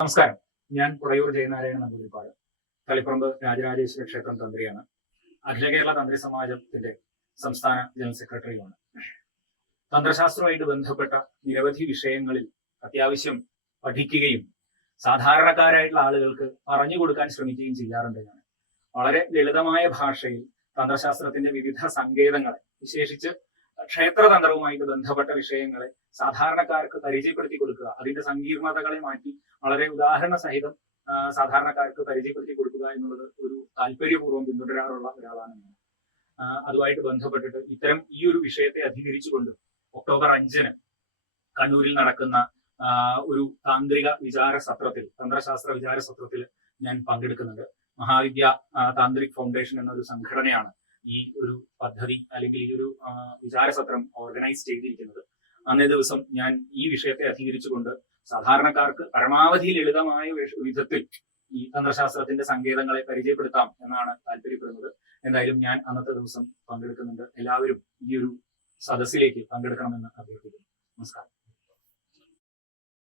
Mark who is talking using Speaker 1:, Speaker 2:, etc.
Speaker 1: നമസ്കാരം. ഞാൻ കുടയൂർ ജയനാരായണ നമ്പൂതിരിപ്പാട് തളിപ്പറമ്പ് രാജരാജേശ്വര ക്ഷേത്രം തന്ത്രിയാണ്. അഖില കേരള തന്ത്രി സമാജത്തിന്റെ സംസ്ഥാന ജനറൽ സെക്രട്ടറിയുമാണ്. തന്ത്രശാസ്ത്രവുമായിട്ട് ബന്ധപ്പെട്ട നിരവധി വിഷയങ്ങളിൽ അത്യാവശ്യം പഠിക്കുകയും സാധാരണക്കാരായിട്ടുള്ള ആളുകൾക്ക് പറഞ്ഞു കൊടുക്കാൻ ശ്രമിക്കുകയും ചെയ്യാറുണ്ട് ഞാൻ. വളരെ ലളിതമായ ഭാഷയിൽ തന്ത്രശാസ്ത്രത്തിന്റെ വിവിധ സങ്കേതങ്ങളെ വിശേഷിച്ച് ക്ഷേത്രതന്ത്രവുമായിട്ട് ബന്ധപ്പെട്ട വിഷയങ്ങളെ സാധാരണക്കാർക്ക് പരിചയപ്പെടുത്തി കൊടുക്കുക. അതിന്റെ സങ്കീർണതകളെ മാറ്റി വളരെ ഉദാഹരണ സഹിതം സാധാരണക്കാർക്ക് പരിചയപ്പെടുത്തി കൊടുക്കുക എന്നുള്ളത് ഒരു താല്പര്യപൂർവം പിന്തുടരാറുള്ള ഒരാളാണ് ഞാൻ. അതുമായിട്ട് ബന്ധപ്പെട്ടിട്ട് ഇത്തരം ഈ ഒരു വിഷയത്തെ അധികരിച്ചുകൊണ്ട് ഒക്ടോബർ അഞ്ചിന് കണ്ണൂരിൽ നടക്കുന്ന ഒരു താന്ത്രിക വിചാര സത്രത്തിൽ തന്ത്രശാസ്ത്ര വിചാര സത്രത്തിൽ ഞാൻ പങ്കെടുക്കുന്നുണ്ട്. മഹാവിദ്യ താന്ത്രിക് ഫൗണ്ടേഷൻ എന്നൊരു സംഘടനയാണ് ഈ ഒരു പദ്ധതി അല്ലെങ്കിൽ ഈ ഒരു വിചാരസത്രം ഓർഗനൈസ് ചെയ്തിരിക്കുന്നത്. അന്നേ ദിവസം ഞാൻ ഈ വിഷയത്തെ അധികരിച്ചുകൊണ്ട് സാധാരണക്കാർക്ക് പരമാവധി ലളിതമായ വിധത്തിൽ ഈ തന്ത്രശാസ്ത്രത്തിന്റെ സങ്കേതങ്ങളെ പരിചയപ്പെടുത്താം എന്നാണ് താല്പര്യപ്പെടുന്നത്. എന്തായാലും ഞാൻ അന്നത്തെ ദിവസം പങ്കെടുക്കുന്നുണ്ട്. എല്ലാവരും ഈ ഒരു സദസ്സിലേക്ക് പങ്കെടുക്കണമെന്ന് അഭ്യർത്ഥിക്കുന്നു. നമസ്കാരം.